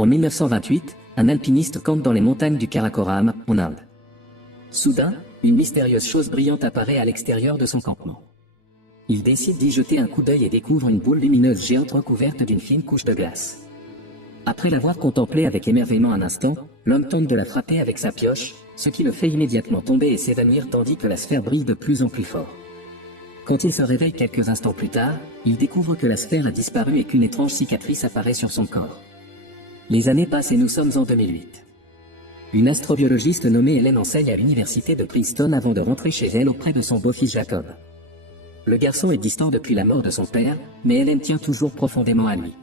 En 1928, un alpiniste campe dans les montagnes du Karakoram, en Inde. Soudain, une mystérieuse chose brillante apparaît à l'extérieur de son campement. Il décide d'y jeter un coup d'œil et découvre une boule lumineuse géante recouverte d'une fine couche de glace. Après l'avoir contemplée avec émerveillement un instant, l'homme tente de la frapper avec sa pioche, ce qui le fait immédiatement tomber et s'évanouir tandis que la sphère brille de plus en plus fort. Quand il se réveille quelques instants plus tard, il découvre que la sphère a disparu et qu'une étrange cicatrice apparaît sur son corps. Les années passent et nous sommes en 2008. Une astrobiologiste nommée Hélène enseigne à l'université de Princeton avant de rentrer chez elle auprès de son beau-fils Jacob. Le garçon est distant depuis la mort de son père, mais Hélène tient toujours profondément à lui.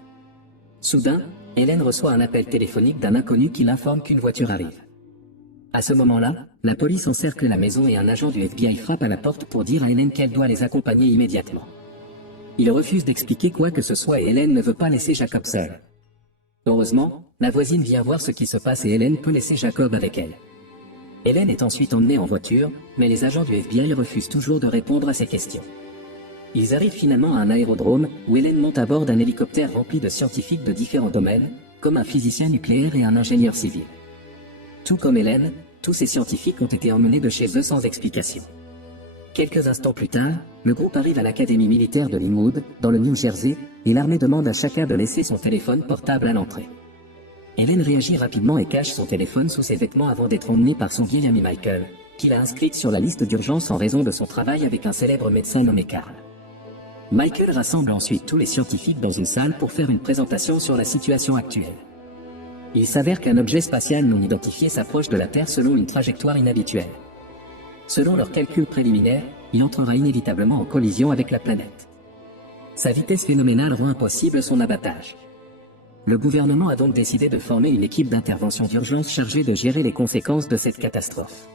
Soudain, Hélène reçoit un appel téléphonique d'un inconnu qui l'informe qu'une voiture arrive. À ce moment-là, la police encercle la maison et un agent du FBI frappe à la porte pour dire à Hélène qu'elle doit les accompagner immédiatement. Il refuse d'expliquer quoi que ce soit et Hélène ne veut pas laisser Jacob seul. Heureusement, la voisine vient voir ce qui se passe et Hélène peut laisser Jacob avec elle. Hélène est ensuite emmenée en voiture, mais les agents du FBI refusent toujours de répondre à ses questions. Ils arrivent finalement à un aérodrome, où Hélène monte à bord d'un hélicoptère rempli de scientifiques de différents domaines, comme un physicien nucléaire et un ingénieur civil. Tout comme Hélène, tous ces scientifiques ont été emmenés de chez eux sans explication. Quelques instants plus tard, le groupe arrive à l'académie militaire de Linwood, dans le New Jersey, et l'armée demande à chacun de laisser son téléphone portable à l'entrée. Hélène réagit rapidement et cache son téléphone sous ses vêtements avant d'être emmenée par son vieil ami Michael, qui l'a inscrite sur la liste d'urgence en raison de son travail avec un célèbre médecin nommé Carl. Michael rassemble ensuite tous les scientifiques dans une salle pour faire une présentation sur la situation actuelle. Il s'avère qu'un objet spatial non identifié s'approche de la Terre selon une trajectoire inhabituelle. Selon leurs calculs préliminaires, il entrera inévitablement en collision avec la planète. Sa vitesse phénoménale rend impossible son abattage. Le gouvernement a donc décidé de former une équipe d'intervention d'urgence chargée de gérer les conséquences de cette catastrophe.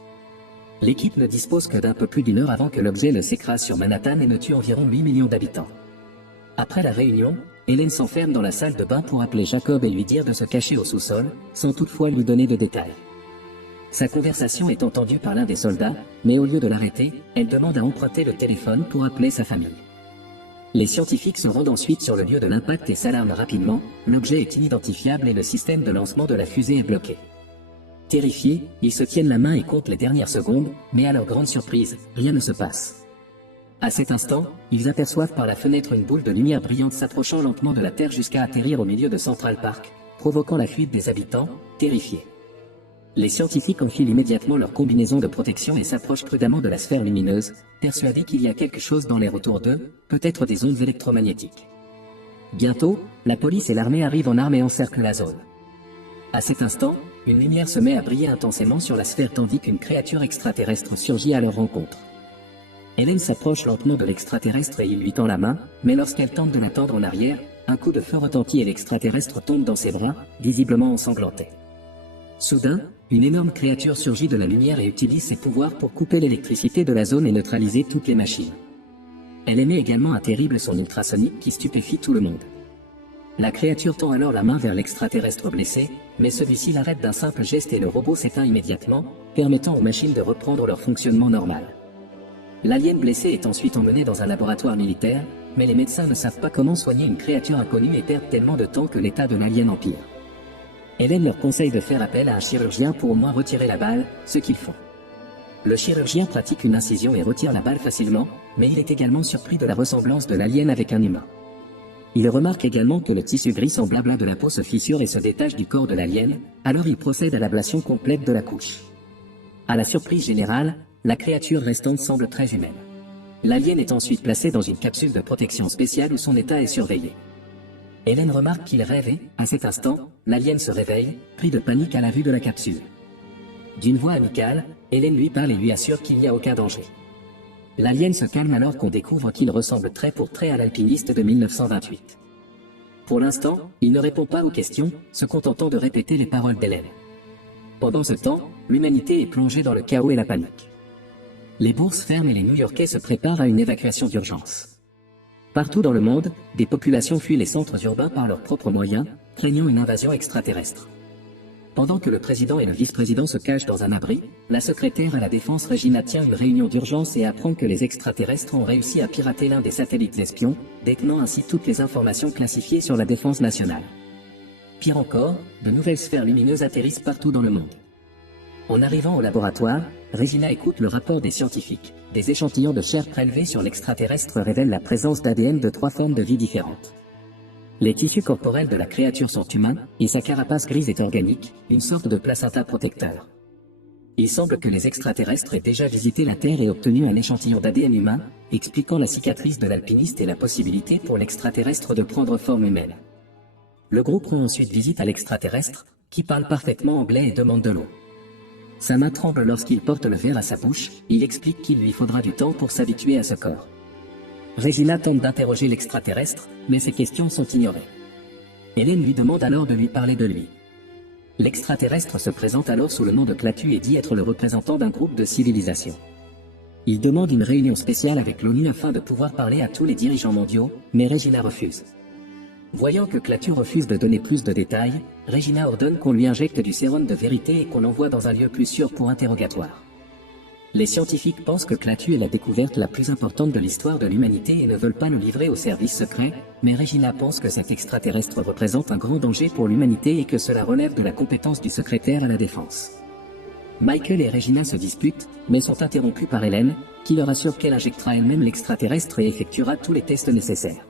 L'équipe ne dispose que d'un peu plus d'une heure avant que l'objet ne s'écrase sur Manhattan et ne tue environ 8 millions d'habitants. Après la réunion, Hélène s'enferme dans la salle de bain pour appeler Jacob et lui dire de se cacher au sous-sol, sans toutefois lui donner de détails. Sa conversation est entendue par l'un des soldats, mais au lieu de l'arrêter, elle demande à emprunter le téléphone pour appeler sa famille. Les scientifiques se rendent ensuite sur le lieu de l'impact et s'alarment rapidement, l'objet est inidentifiable et le système de lancement de la fusée est bloqué. Terrifiés, ils se tiennent la main et comptent les dernières secondes, mais à leur grande surprise, rien ne se passe. À cet instant, ils aperçoivent par la fenêtre une boule de lumière brillante s'approchant lentement de la Terre jusqu'à atterrir au milieu de Central Park, provoquant la fuite des habitants, terrifiés. Les scientifiques enfilent immédiatement leur combinaison de protection et s'approchent prudemment de la sphère lumineuse, persuadés qu'il y a quelque chose dans l'air autour d'eux, peut-être des ondes électromagnétiques. Bientôt, la police et l'armée arrivent en armes et encerclent la zone. À cet instant, une lumière se met à briller intensément sur la sphère tandis qu'une créature extraterrestre surgit à leur rencontre. Hélène s'approche lentement de l'extraterrestre et il lui tend la main, mais lorsqu'elle tente de la tendre en arrière, un coup de feu retentit et l'extraterrestre tombe dans ses bras, visiblement ensanglanté. Soudain, une énorme créature surgit de la lumière et utilise ses pouvoirs pour couper l'électricité de la zone et neutraliser toutes les machines. Elle émet également un terrible son ultrasonique qui stupéfie tout le monde. La créature tend alors la main vers l'extraterrestre blessé, mais celui-ci l'arrête d'un simple geste et le robot s'éteint immédiatement, permettant aux machines de reprendre leur fonctionnement normal. L'alien blessé est ensuite emmené dans un laboratoire militaire, mais les médecins ne savent pas comment soigner une créature inconnue et perdent tellement de temps que l'état de l'alien empire. Hélène leur conseille de faire appel à un chirurgien pour au moins retirer la balle, ce qu'ils font. Le chirurgien pratique une incision et retire la balle facilement, mais il est également surpris de la ressemblance de l'alien avec un humain. Il remarque également que le tissu gris semblable de la peau se fissure et se détache du corps de l'alien, alors il procède à l'ablation complète de la couche. À la surprise générale, la créature restante semble très humaine. L'alien est ensuite placé dans une capsule de protection spéciale où son état est surveillé. Hélène remarque qu'il rêve et, à cet instant, l'alien se réveille, pris de panique à la vue de la capsule. D'une voix amicale, Hélène lui parle et lui assure qu'il n'y a aucun danger. L'alien se calme alors qu'on découvre qu'il ressemble trait pour trait à l'alpiniste de 1928. Pour l'instant, il ne répond pas aux questions, se contentant de répéter les paroles d'Hélène. Pendant ce temps, l'humanité est plongée dans le chaos et la panique. Les bourses ferment et les New-Yorkais se préparent à une évacuation d'urgence. Partout dans le monde, des populations fuient les centres urbains par leurs propres moyens, craignant une invasion extraterrestre. Pendant que le président et le vice-président se cachent dans un abri, la secrétaire à la Défense Regina tient une réunion d'urgence et apprend que les extraterrestres ont réussi à pirater l'un des satellites espions, détenant ainsi toutes les informations classifiées sur la défense nationale. Pire encore, de nouvelles sphères lumineuses atterrissent partout dans le monde. En arrivant au laboratoire, Regina écoute le rapport des scientifiques. Des échantillons de chair prélevés sur l'extraterrestre révèlent la présence d'ADN de 3 formes de vie différentes. Les tissus corporels de la créature sont humains, et sa carapace grise est organique, une sorte de placenta protecteur. Il semble que les extraterrestres aient déjà visité la Terre et obtenu un échantillon d'ADN humain, expliquant la cicatrice de l'alpiniste et la possibilité pour l'extraterrestre de prendre forme humaine. Le groupe rend ensuite visite à l'extraterrestre, qui parle parfaitement anglais et demande de l'eau. Sa main tremble lorsqu'il porte le verre à sa bouche, il explique qu'il lui faudra du temps pour s'habituer à ce corps. Regina tente d'interroger l'extraterrestre, mais ses questions sont ignorées. Hélène lui demande alors de lui parler de lui. L'extraterrestre se présente alors sous le nom de Klaatu et dit être le représentant d'un groupe de civilisation. Il demande une réunion spéciale avec l'ONU afin de pouvoir parler à tous les dirigeants mondiaux, mais Regina refuse. Voyant que Klaatu refuse de donner plus de détails, Regina ordonne qu'on lui injecte du sérum de vérité et qu'on l'envoie dans un lieu plus sûr pour interrogatoire. Les scientifiques pensent que Klaatu est la découverte la plus importante de l'histoire de l'humanité et ne veulent pas le livrer aux services secrets, mais Regina pense que cet extraterrestre représente un grand danger pour l'humanité et que cela relève de la compétence du secrétaire à la défense. Michael et Regina se disputent, mais sont interrompus par Hélène, qui leur assure qu'elle injectera elle-même l'extraterrestre et effectuera tous les tests nécessaires.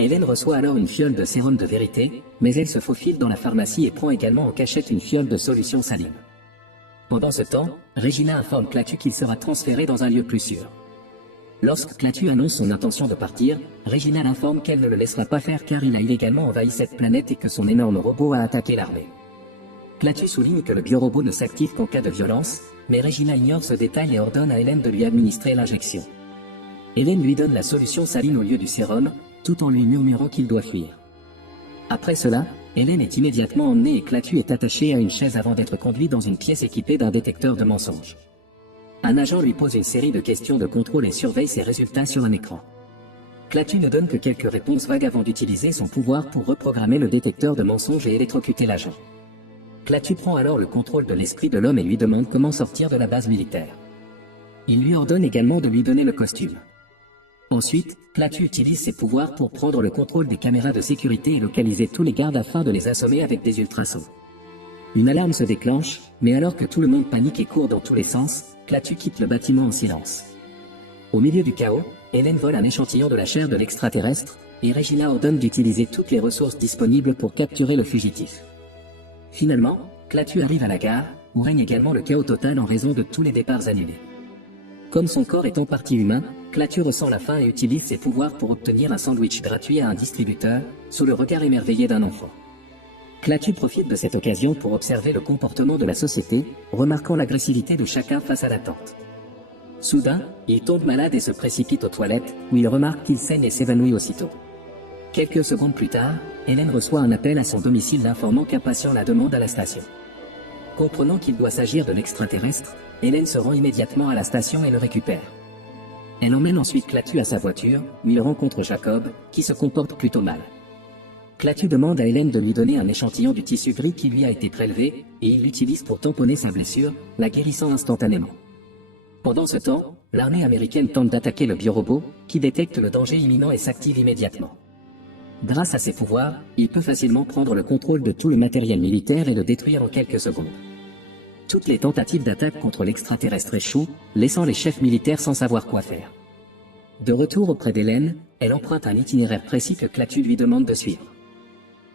Hélène reçoit alors une fiole de sérum de vérité, mais elle se faufile dans la pharmacie et prend également en cachette une fiole de solution saline. Pendant ce temps, Regina informe Klaatu qu'il sera transféré dans un lieu plus sûr. Lorsque Klaatu annonce son intention de partir, Regina l'informe qu'elle ne le laissera pas faire car il a illégalement envahi cette planète et que son énorme robot a attaqué l'armée. Klaatu souligne que le biorobot ne s'active qu'en cas de violence, mais Regina ignore ce détail et ordonne à Hélène de lui administrer l'injection. Hélène lui donne la solution saline au lieu du sérum, tout en lui murmurant qu'il doit fuir. Après cela, Hélène est immédiatement emmenée et Klaatu est attaché à une chaise avant d'être conduit dans une pièce équipée d'un détecteur de mensonges. Un agent lui pose une série de questions de contrôle et surveille ses résultats sur un écran. Klaatu ne donne que quelques réponses vagues avant d'utiliser son pouvoir pour reprogrammer le détecteur de mensonges et électrocuter l'agent. Klaatu prend alors le contrôle de l'esprit de l'homme et lui demande comment sortir de la base militaire. Il lui ordonne également de lui donner le costume. Ensuite, Klaatu utilise ses pouvoirs pour prendre le contrôle des caméras de sécurité et localiser tous les gardes afin de les assommer avec des ultrasons. Une alarme se déclenche, mais alors que tout le monde panique et court dans tous les sens, Klaatu quitte le bâtiment en silence. Au milieu du chaos, Hélène vole un échantillon de la chair de l'extraterrestre, et Regina ordonne d'utiliser toutes les ressources disponibles pour capturer le fugitif. Finalement, Klaatu arrive à la gare, où règne également le chaos total en raison de tous les départs annulés. Comme son corps est en partie humain, Klaatu ressent la faim et utilise ses pouvoirs pour obtenir un sandwich gratuit à un distributeur, sous le regard émerveillé d'un enfant. Klaatu profite de cette occasion pour observer le comportement de la société, remarquant l'agressivité de chacun face à l'attente. Soudain, il tombe malade et se précipite aux toilettes, où il remarque qu'il saigne et s'évanouit aussitôt. Quelques secondes plus tard, Hélène reçoit un appel à son domicile l'informant qu'un patient la demande à la station. Comprenant qu'il doit s'agir de l'extraterrestre, Hélène se rend immédiatement à la station et le récupère. Elle emmène ensuite Klaatu à sa voiture, où il rencontre Jacob, qui se comporte plutôt mal. Klaatu demande à Hélène de lui donner un échantillon du tissu gris qui lui a été prélevé, et il l'utilise pour tamponner sa blessure, la guérissant instantanément. Pendant ce temps, l'armée américaine tente d'attaquer le biorobot, qui détecte le danger imminent et s'active immédiatement. Grâce à ses pouvoirs, il peut facilement prendre le contrôle de tout le matériel militaire et le détruire en quelques secondes. Toutes les tentatives d'attaque contre l'extraterrestre échouent, laissant les chefs militaires sans savoir quoi faire. De retour auprès d'Hélène, elle emprunte un itinéraire précis que Klaatu lui demande de suivre.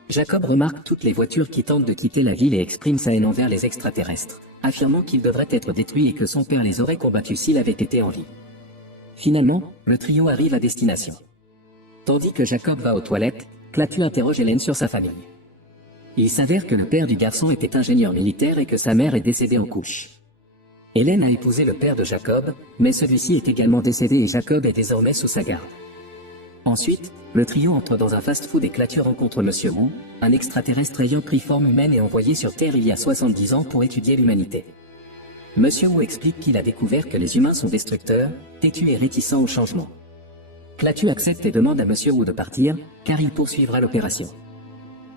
Jacob remarque toutes les voitures qui tentent de quitter la ville et exprime sa haine envers les extraterrestres, affirmant qu'ils devraient être détruits et que son père les aurait combattus s'il avait été en vie. Finalement, le trio arrive à destination. Tandis que Jacob va aux toilettes, Klaatu interroge Hélène sur sa famille. Il s'avère que le père du garçon était ingénieur militaire et que sa mère est décédée en couche. Hélène a épousé le père de Jacob, mais celui-ci est également décédé et Jacob est désormais sous sa garde. Ensuite, le trio entre dans un fast-food et Klaatu rencontre Monsieur Wu, un extraterrestre ayant pris forme humaine et envoyé sur Terre il y a 70 ans pour étudier l'humanité. Monsieur Wu explique qu'il a découvert que les humains sont destructeurs, têtus et réticents au changement. Klaatu accepte et demande à Monsieur Wu de partir, car il poursuivra l'opération.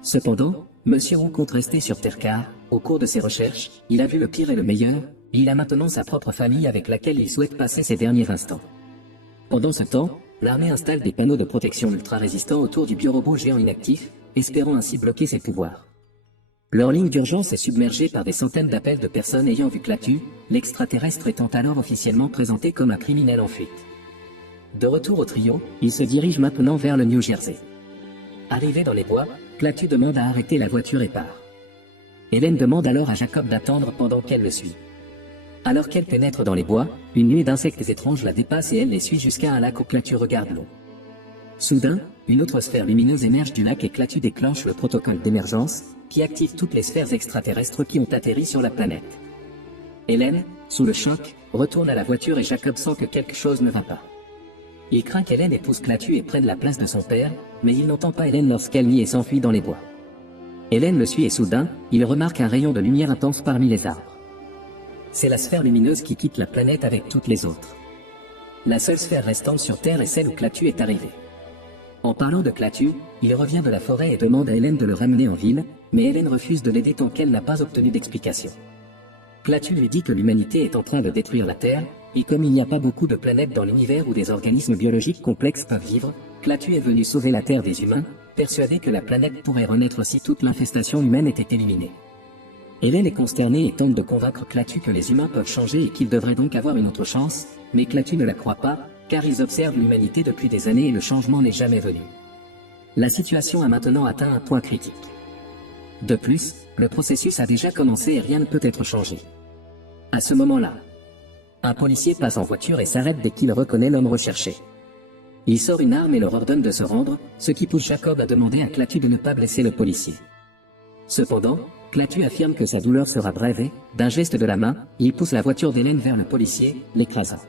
Cependant, Monsieur Wu compte rester sur Terre car, au cours de ses recherches, il a vu le pire et le meilleur, et il a maintenant sa propre famille avec laquelle il souhaite passer ses derniers instants. Pendant ce temps, l'armée installe des panneaux de protection ultra résistants autour du biorobot géant inactif, espérant ainsi bloquer ses pouvoirs. Leur ligne d'urgence est submergée par des centaines d'appels de personnes ayant vu Klaatu, l'extraterrestre étant alors officiellement présenté comme un criminel en fuite. De retour au trio, ils se dirigent maintenant vers le New Jersey. Arrivé dans les bois, Klaatu demande à arrêter la voiture et part. Hélène demande alors à Jacob d'attendre pendant qu'elle le suit. Alors qu'elle pénètre dans les bois, une nuée d'insectes étranges la dépasse et elle les suit jusqu'à un lac où Klaatu regarde l'eau. Soudain, une autre sphère lumineuse émerge du lac et Klaatu déclenche le protocole d'émergence, qui active toutes les sphères extraterrestres qui ont atterri sur la planète. Hélène, sous le choc, retourne à la voiture et Jacob sent que quelque chose ne va pas. Il craint qu'Hélène épouse Klaatu et prenne la place de son père, mais il n'entend pas Hélène lorsqu'elle nie et s'enfuit dans les bois. Hélène le suit et soudain, il remarque un rayon de lumière intense parmi les arbres. C'est la sphère lumineuse qui quitte la planète avec toutes les autres. La seule sphère restante sur Terre est celle où Klaatu est arrivé. En parlant de Klaatu, il revient de la forêt et demande à Hélène de le ramener en ville, mais Hélène refuse de l'aider tant qu'elle n'a pas obtenu d'explication. Klaatu lui dit que l'humanité est en train de détruire la Terre, et comme il n'y a pas beaucoup de planètes dans l'univers où des organismes biologiques complexes peuvent vivre, Klaatu est venu sauver la Terre des humains, persuadé que la planète pourrait renaître si toute l'infestation humaine était éliminée. Hélène est consternée et tente de convaincre Klaatu que les humains peuvent changer et qu'ils devraient donc avoir une autre chance, mais Klaatu ne la croit pas, car ils observent l'humanité depuis des années et le changement n'est jamais venu. La situation a maintenant atteint un point critique. De plus, le processus a déjà commencé et rien ne peut être changé. À ce moment-là, un policier passe en voiture et s'arrête dès qu'il reconnaît l'homme recherché. Il sort une arme et leur ordonne de se rendre, ce qui pousse Jacob à demander à Klaatu de ne pas blesser le policier. Cependant, Klaatu affirme que sa douleur sera brève et, d'un geste de la main, il pousse la voiture d'Hélène vers le policier, l'écrasant.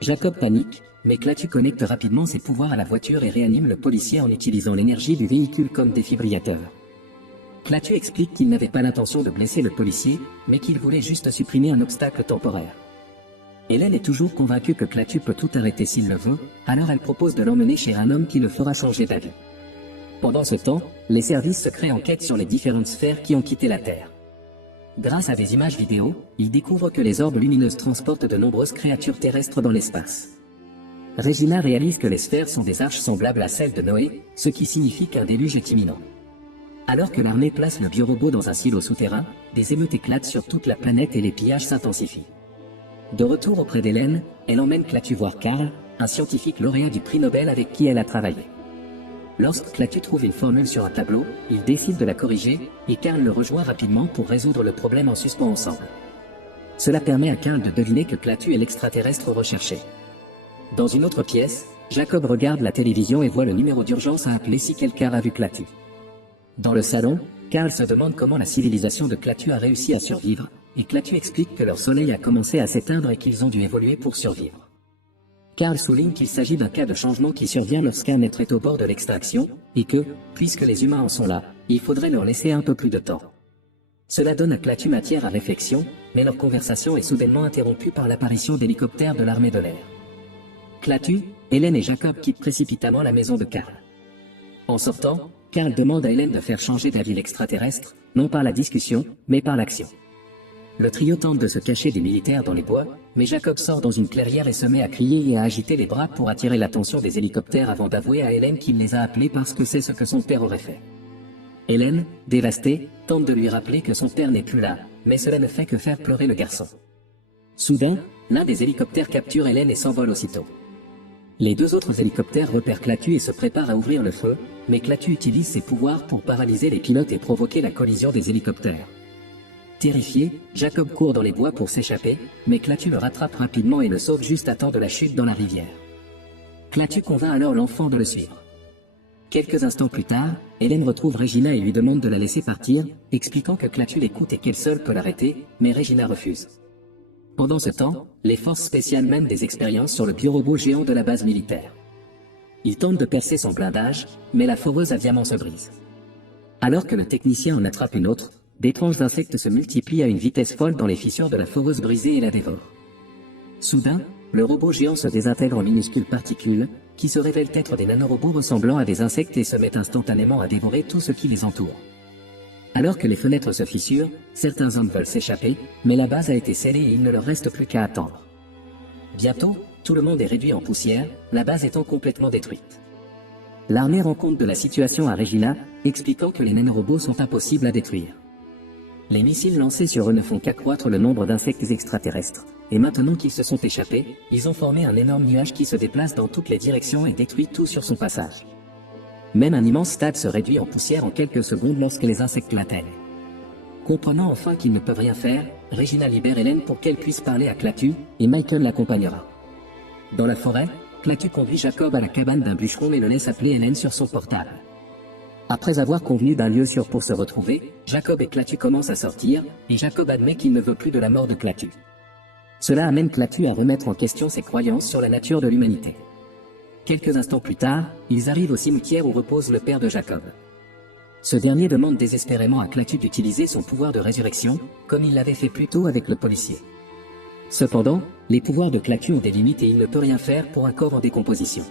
Jacob panique, mais Klaatu connecte rapidement ses pouvoirs à la voiture et réanime le policier en utilisant l'énergie du véhicule comme défibrillateur. Klaatu explique qu'il n'avait pas l'intention de blesser le policier, mais qu'il voulait juste supprimer un obstacle temporaire. Hélène est toujours convaincue que Klaatu peut tout arrêter s'il le veut, alors elle propose de l'emmener chez un homme qui le fera changer d'avis. Pendant ce temps, les services secrets enquêtent sur les différentes sphères qui ont quitté la Terre. Grâce à des images vidéo, ils découvrent que les orbes lumineuses transportent de nombreuses créatures terrestres dans l'espace. Regina réalise que les sphères sont des arches semblables à celles de Noé, ce qui signifie qu'un déluge est imminent. Alors que l'armée place le biorobot dans un silo souterrain, des émeutes éclatent sur toute la planète et les pillages s'intensifient. De retour auprès d'Hélène, elle emmène Klaatu voir Carl, un scientifique lauréat du prix Nobel avec qui elle a travaillé. Lorsque Klaatu trouve une formule sur un tableau, il décide de la corriger, et Carl le rejoint rapidement pour résoudre le problème en suspens ensemble. Cela permet à Carl de deviner que Klaatu est l'extraterrestre recherché. Dans une autre pièce, Jacob regarde la télévision et voit le numéro d'urgence à appeler si quelqu'un a vu Klaatu. Dans le salon, Carl se demande comment la civilisation de Klaatu a réussi à survivre, et Klaatu explique que leur soleil a commencé à s'éteindre et qu'ils ont dû évoluer pour survivre. Carl souligne qu'il s'agit d'un cas de changement qui survient lorsqu'un être est au bord de l'extraction, et que, puisque les humains en sont là, il faudrait leur laisser un peu plus de temps. Cela donne à Klaatu matière à réflexion, mais leur conversation est soudainement interrompue par l'apparition d'hélicoptères de l'armée de l'air. Klaatu, Hélène et Jacob quittent précipitamment la maison de Carl. En sortant, Carl demande à Hélène de faire changer d'avis l'extraterrestre, non par la discussion, mais par l'action. Le trio tente de se cacher des militaires dans les bois, mais Jacob sort dans une clairière et se met à crier et à agiter les bras pour attirer l'attention des hélicoptères avant d'avouer à Hélène qu'il les a appelés parce que c'est ce que son père aurait fait. Hélène, dévastée, tente de lui rappeler que son père n'est plus là, mais cela ne fait que faire pleurer le garçon. Soudain, l'un des hélicoptères capture Hélène et s'envole aussitôt. Les deux autres hélicoptères repèrent Klaatu et se préparent à ouvrir le feu, mais Klaatu utilise ses pouvoirs pour paralyser les pilotes et provoquer la collision des hélicoptères. Terrifié, Jacob court dans les bois pour s'échapper, mais Klaatu le rattrape rapidement et le sauve juste à temps de la chute dans la rivière. Klaatu convainc alors l'enfant de le suivre. Quelques instants plus tard, Hélène retrouve Regina et lui demande de la laisser partir, expliquant que Klaatu l'écoute et qu'elle seule peut l'arrêter, mais Regina refuse. Pendant ce temps, les forces spéciales mènent des expériences sur le biorobot géant de la base militaire. Ils tentent de percer son blindage, mais la foreuse à diamant se brise. Alors que le technicien en attrape une autre, d'étranges insectes se multiplient à une vitesse folle dans les fissures de la foreuse brisée et la dévorent. Soudain, le robot géant se désintègre en minuscules particules, qui se révèlent être des nanorobots ressemblant à des insectes et se mettent instantanément à dévorer tout ce qui les entoure. Alors que les fenêtres se fissurent, certains hommes veulent s'échapper, mais la base a été scellée et il ne leur reste plus qu'à attendre. Bientôt, tout le monde est réduit en poussière, la base étant complètement détruite. L'armée rend compte de la situation à Regina, expliquant que les nanorobots sont impossibles à détruire. Les missiles lancés sur eux ne font qu'accroître le nombre d'insectes extraterrestres, et maintenant qu'ils se sont échappés, ils ont formé un énorme nuage qui se déplace dans toutes les directions et détruit tout sur son passage. Même un immense stade se réduit en poussière en quelques secondes lorsque les insectes l'atteignent. Comprenant enfin qu'ils ne peuvent rien faire, Regina libère Hélène pour qu'elle puisse parler à Clatu, et Michael l'accompagnera. Dans la forêt, Clatu conduit Jacob à la cabane d'un bûcheron et le laisse appeler Hélène sur son portable. Après avoir convenu d'un lieu sûr pour se retrouver, Jacob et Clatu commencent à sortir, et Jacob admet qu'il ne veut plus de la mort de Clatu. Cela amène Clatu à remettre en question ses croyances sur la nature de l'humanité. Quelques instants plus tard, ils arrivent au cimetière où repose le père de Jacob. Ce dernier demande désespérément à Clatu d'utiliser son pouvoir de résurrection, comme il l'avait fait plus tôt avec le policier. Cependant, les pouvoirs de Clatu ont des limites et il ne peut rien faire pour un corps en décomposition.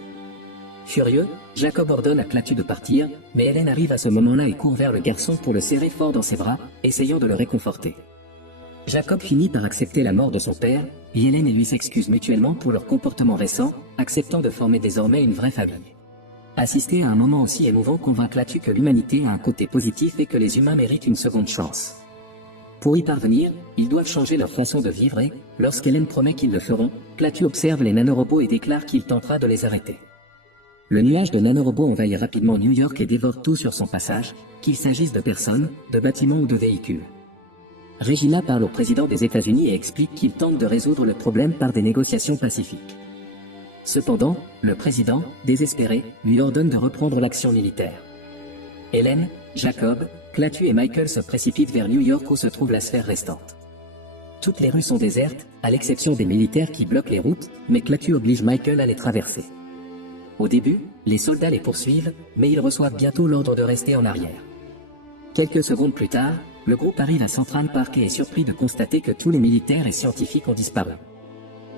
Furieux, Jacob ordonne à Clatu de partir, mais Hélène arrive à ce moment-là et court vers le garçon pour le serrer fort dans ses bras, essayant de le réconforter. Jacob finit par accepter la mort de son père, et Hélène et lui s'excusent mutuellement pour leur comportement récent, acceptant de former désormais une vraie famille. Assister à un moment aussi émouvant convainc Clatu que l'humanité a un côté positif et que les humains méritent une seconde chance. Pour y parvenir, ils doivent changer leur façon de vivre et, lorsqu'Hélène promet qu'ils le feront, Clatu observe les nanorobots et déclare qu'il tentera de les arrêter. Le nuage de nanorobots envahit rapidement New York et dévore tout sur son passage, qu'il s'agisse de personnes, de bâtiments ou de véhicules. Regina parle au président des États-Unis et explique qu'il tente de résoudre le problème par des négociations pacifiques. Cependant, le président, désespéré, lui ordonne de reprendre l'action militaire. Hélène, Jacob, Clatu et Michael se précipitent vers New York où se trouve la sphère restante. Toutes les rues sont désertes, à l'exception des militaires qui bloquent les routes, mais Clatu oblige Michael à les traverser. Au début, les soldats les poursuivent, mais ils reçoivent bientôt l'ordre de rester en arrière. Quelques secondes plus tard, le groupe arrive à Central Park et est surpris de constater que tous les militaires et scientifiques ont disparu.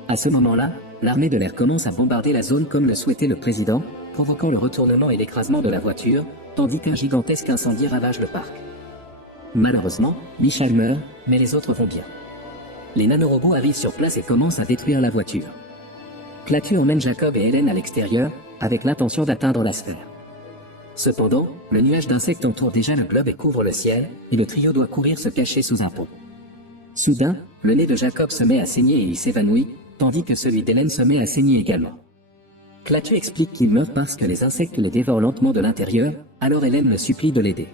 À ce moment-là, l'armée de l'air commence à bombarder la zone comme le souhaitait le président, provoquant le retournement et l'écrasement de la voiture, tandis qu'un gigantesque incendie ravage le parc. Malheureusement, Michael meurt, mais les autres vont bien. Les nanorobots arrivent sur place et commencent à détruire la voiture. Clatu emmène Jacob et Hélène à l'extérieur, avec l'intention d'atteindre la sphère. Cependant, le nuage d'insectes entoure déjà le globe et couvre le ciel, et le trio doit courir se cacher sous un pont. Soudain, le nez de Jacob se met à saigner et il s'évanouit, tandis que celui d'Hélène se met à saigner également. Clatu explique qu'il meurt parce que les insectes le dévorent lentement de l'intérieur, alors Hélène le supplie de l'aider.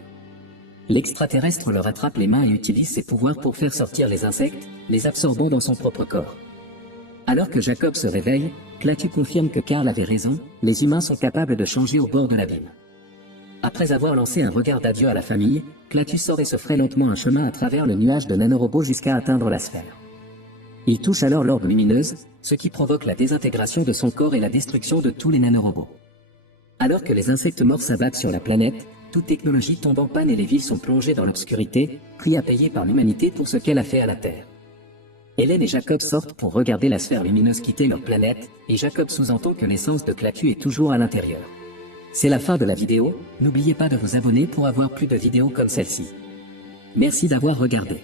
L'extraterrestre le rattrape les mains et utilise ses pouvoirs pour faire sortir les insectes, les absorbant dans son propre corps. Alors que Jacob se réveille, Clatu confirme que Carl avait raison, les humains sont capables de changer au bord de l'abîme. Après avoir lancé un regard d'adieu à la famille, Clatu sort et se fraye lentement un chemin à travers le nuage de nanorobots jusqu'à atteindre la sphère. Il touche alors l'orbe lumineuse, ce qui provoque la désintégration de son corps et la destruction de tous les nanorobots. Alors que les insectes morts s'abattent sur la planète, toute technologie tombe en panne et les villes sont plongées dans l'obscurité, prix à payer par l'humanité pour ce qu'elle a fait à la Terre. Hélène et Jacob sortent pour regarder la sphère lumineuse quitter leur planète, et Jacob sous-entend que l'essence de Clatu est toujours à l'intérieur. C'est la fin de la vidéo, n'oubliez pas de vous abonner pour avoir plus de vidéos comme celle-ci. Merci d'avoir regardé.